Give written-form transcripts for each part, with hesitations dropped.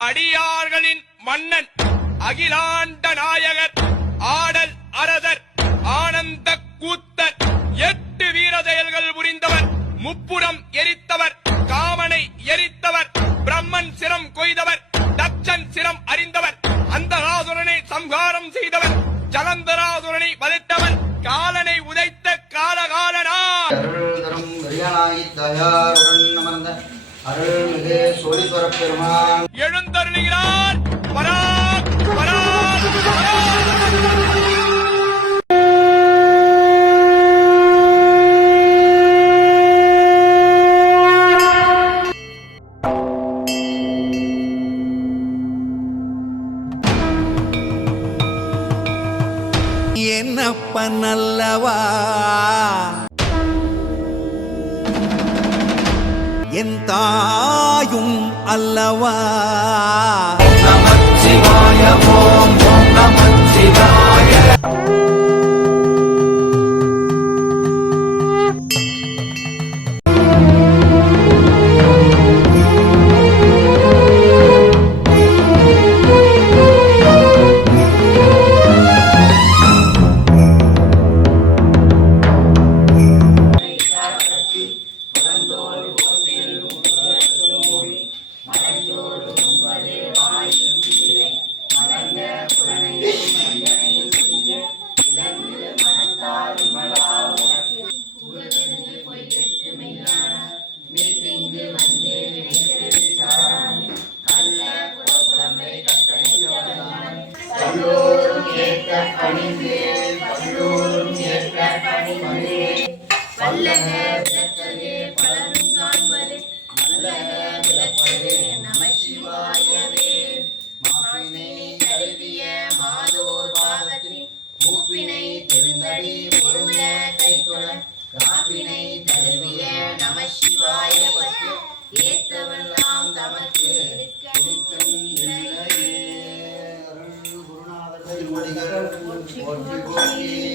அடியார்களின் மன்னன் அகிலாண்ட நாயகர் ஆடல் அரசர் ஆனந்த கூத்தர் 8 வீர செயல்கள் புரிந்தவர், முப்புறம் எரித்தவர், காமனை எரித்தவர், பிரம்மன் சிரம் கொய்தவர், தட்சன் சிரம் அறிந்தவர், அந்தகாசுரனை சம்ஹாரம் செய்தவர், ஜலந்தராசுரனை வதைத்தவர், காலனை உதைத்த காலகாலனார். அருள்தரும் கரியானாய் தாயாருடன் அமர்ந்த அருள்மிகு சோழீஸ்வர பெருமான் எழுந்தருளுகிறார். பராக் பராக் பராக். என்னப்பன் அல்லவா என் தாயும் அல்லவா. நமச்சிவாய ஓம் ஓம் நமச்சிவாய.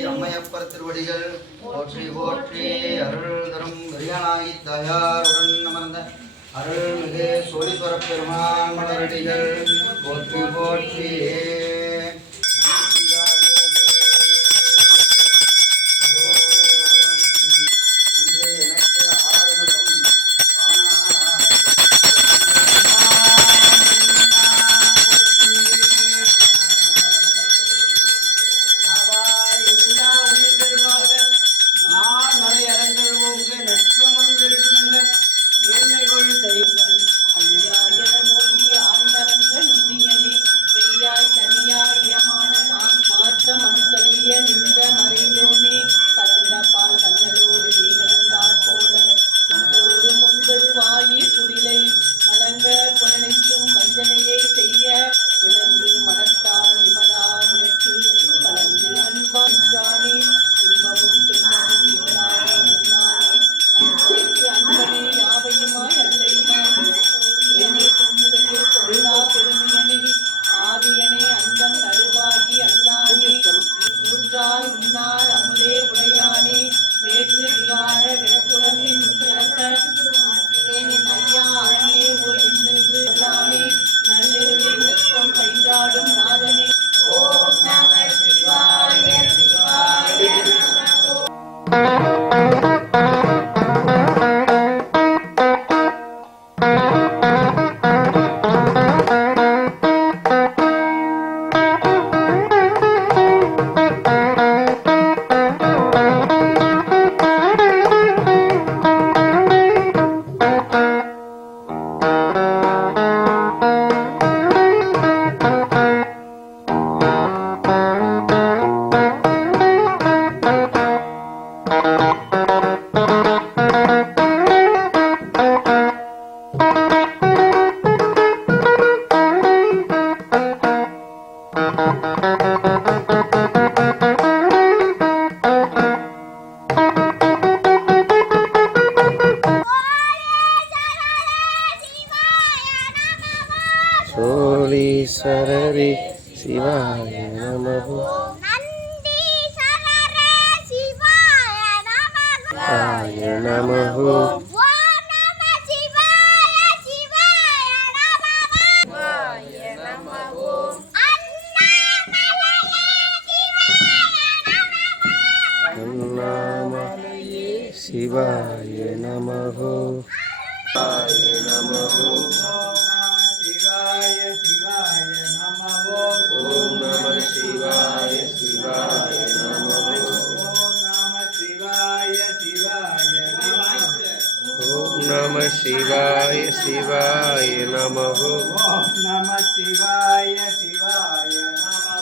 அம்மையப்பர் திருவடிகள் போற்றி போற்றி. அருள்தரும் கரியானாய் தாயாருடன் அமர்ந்த அருள்மிகு சோழீஸ்வர பெருமான் மலரடிகள் போற்றி போற்றி. சோழீஸ்வரரே சிவாய நமः. சிவாய நமः. சிவாய நமः. ஓம் நம சிவாய சிவாய நமः. ஓம் நம சிவாய சிவாய நமः. ஓம் நம சிவாய சிவாய நமः. ஓம் நம சிவாய சிவாய நமः.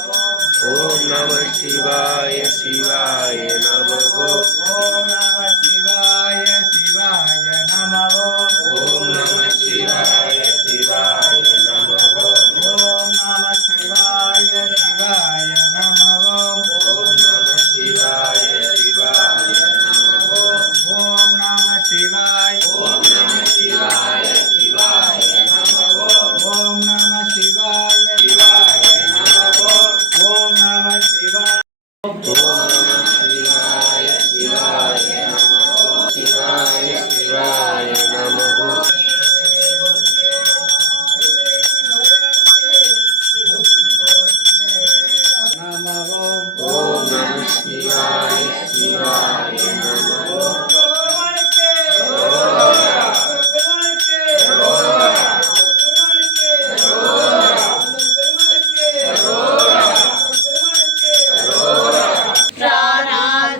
ஓம் நம சிவாய சிவாய நமः. ஓம் நம சிவாய சிவாய நமः. ஓம் நம சிவாய சிவாய நமः. ஓம் நம சிவாய சிவாய நமः. ஓம் நம சிவாய ஓம் நம சிவாய சிவாய நமः. ஓம் நம சிவாய சிவாய நமः. ஓம் நம சிவாய ஓம் நம சிவாய சிவாய நமः. சிவாய சிவாய நமः. நமः. ஓம் நம சிவாய சிவாய நமः.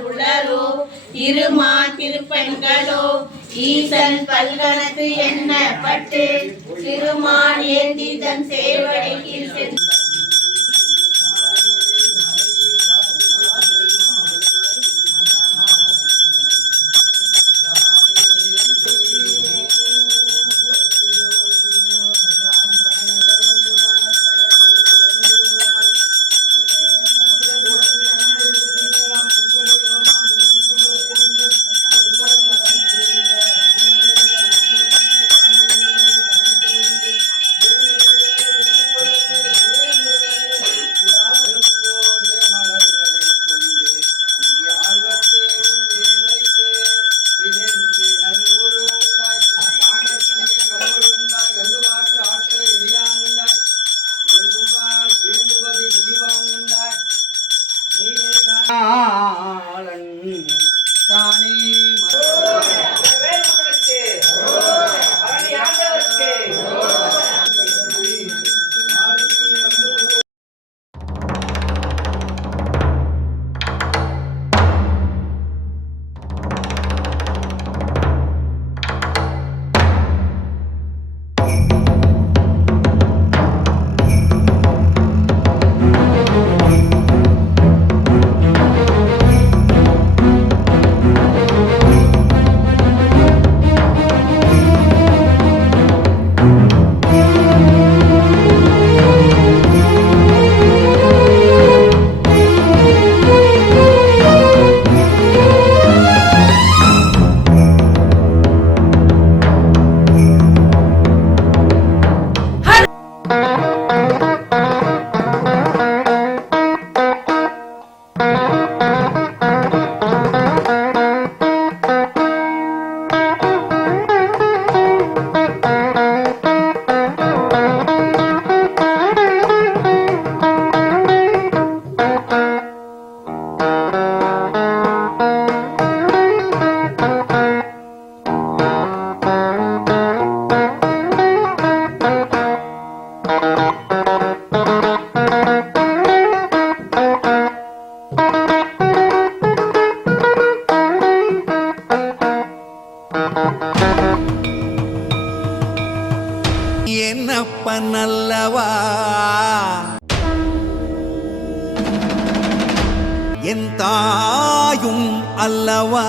உளரோ இருமா திருப்பெண்களோ ஈசன் பல்கணத்து எண்ணப்பட்டு திருமான் ஏந்தி தன் சேவடிக்கு சென்று தானே என்னப்பன் அல்லவா என் தாயும் அல்லவா